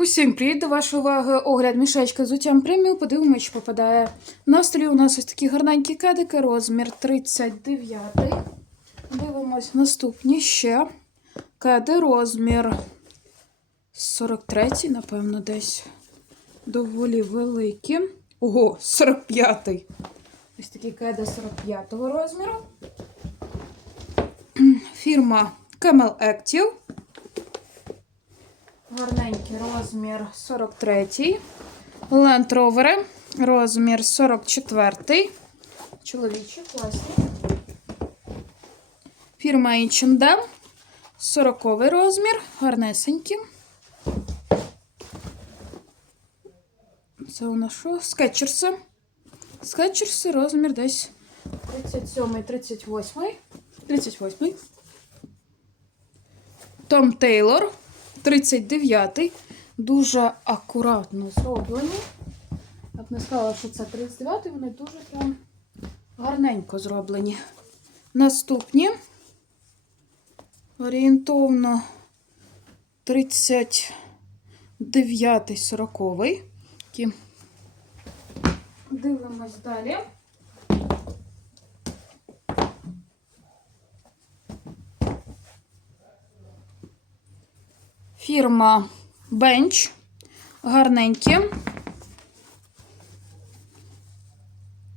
Усім привіт до вашої уваги. Огляд мішечка з уттям преміум. Подивимось, що попадає. На столі у нас ось такі гарненькі кедики, розмір 39. Дивимось наступні ще. Кеди, розмір 43, напевно, десь. Доволі великі. Ого, 45. Ось такі кеди 45 розміру. Фірма Camel Active. Гарненький розмір 43. Land Rover розмір 44. Чоловічі, класні. Фірма H&M 40 розмір. Гарнесенькі. Це у нас що? Скетчерси. Скетчерси розмір десь 37, 38. 38. Том Тейлор. 39-й. Дуже акуратно зроблені. Я б не сказала, що це 39-й, вони дуже прям гарненько зроблені. Наступні. Орієнтовно 39-й, 40-й. Дивимось далі. Фірма Bench. Гарненькі.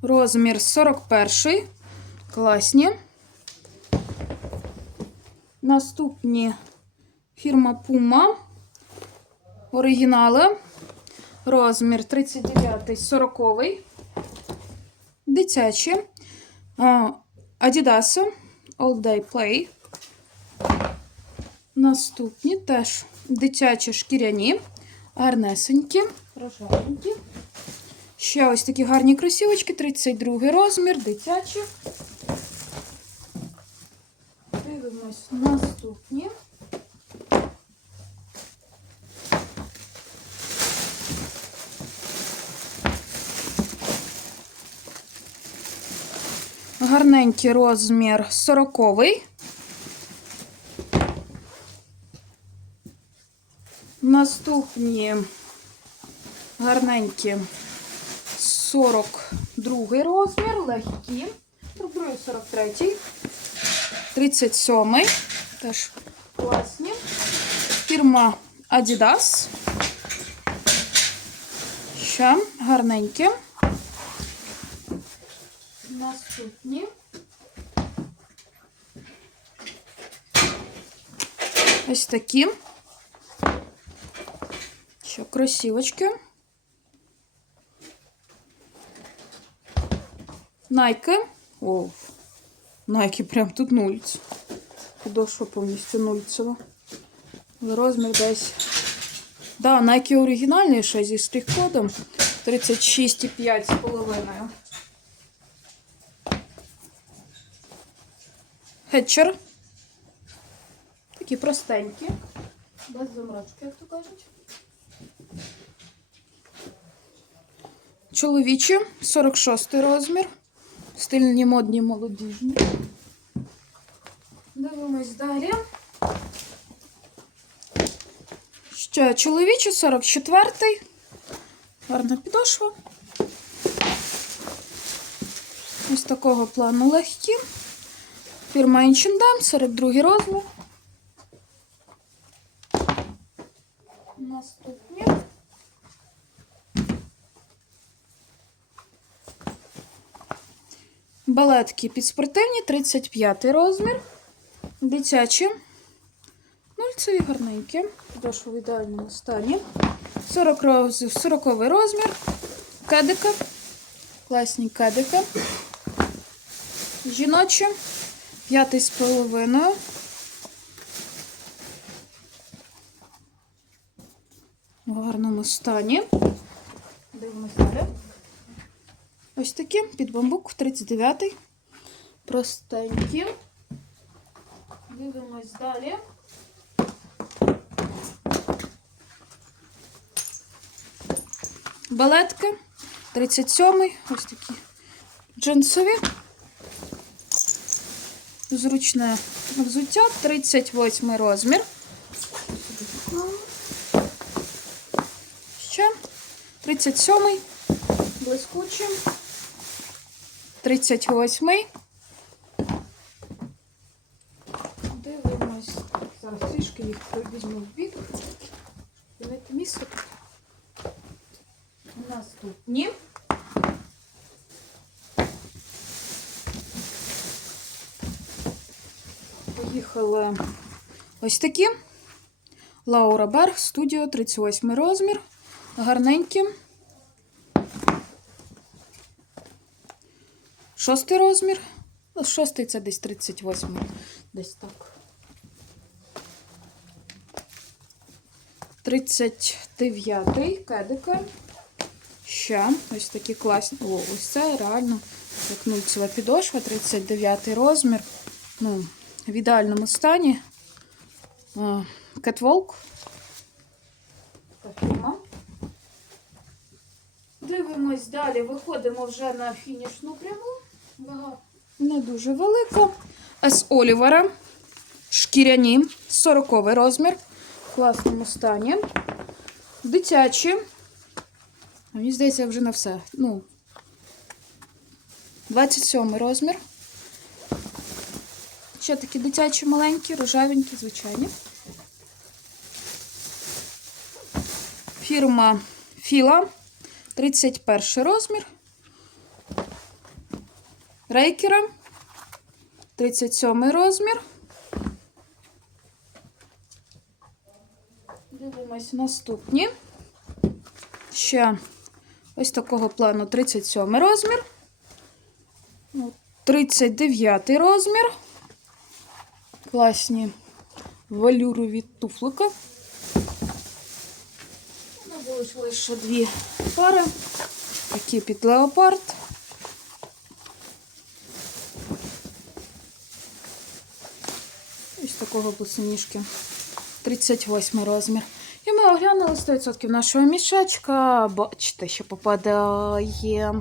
Розмір 41. Класні. Наступні фірма Puma. Оригінали. Розмір 39, 40. Дитячі. Adidas All Day Play. Наступні теж дитячі шкіряні, гарнесенькі, рожевенькі. Ще ось такі гарні кросівочки, 32 розмір, дитячі. Дивимось наступні. Гарненький розмір 40 Наступні гарненькі 42 розмір, легкі. 42 43 37 теж класні. Фірма Adidas. Ще гарненькі. Наступні. Ось такі. Ще кросівочки. Найки. О, Найки прям тут нульць. Підошва повністю нульцева. Розмір десь. Да, Найки оригінальний ще зі штрих-кодом 36,5 з половиною. Хетчер. Такі простенькі. Без заморочки, як то кажуть. Чоловічі, 46 розмір. Стильні модні молодіжні. Дивимось далі. Ще чоловічі, 44 Гарна підошва. Ось такого плану легкі. Фірма H&M, 42 розмір. Наступні. Балетки підспортивні, 35 розмір. Дитячі. Нульцеві гарненькі. Підошва в ідеальному стані. 40, роз- 40 розмір. Кедика. Класні кедики. Жіночі. П'ятий з половиною. В гарному стані. Дивимось далі. Ось такі під бамбук 39-й. Простенькі. Дивимось далі. Балетки 37-й. Ось такі джинсові. Зручне взуття 38 розмір. Ще 37 блискучий. 38 Дивимось. Зараз трішки їх візьму в бік. Дивіться місце. Наступні. Поїхали ось такі. Лаура Берг, студіо, 38 розмір. Гарненькі. Шостий розмір. Ну, шостий це десь 38. Десь так. 39-й кедики. Ще ось такі класні. О, ось це реально як нульцева підошва, 39 розмір. Ну, в ідеальному стані. Кетволк. Фірма. Дивимось далі, виходимо вже на фінішну пряму. Не дуже велика. С Олівера. Шкіряні, 40 розмір. В класному стані. Дитячі. Мені здається, вже на все. Ну, 27 розмір. Ще такі дитячі маленькі, рожевенькі, звичайні. Фірма Філа. 31 розмір. Рейкера. 37 розмір. Дивимось наступні. Ще ось такого плану 37 розмір. Ну, 39 розмір. Класні валюрові туфлика. Ну, будуть лише дві пари. Такі під леопард. Такого босоніжки. 38 розмір. І ми оглянули 100% нашого мішечка. Бачите, що попадає.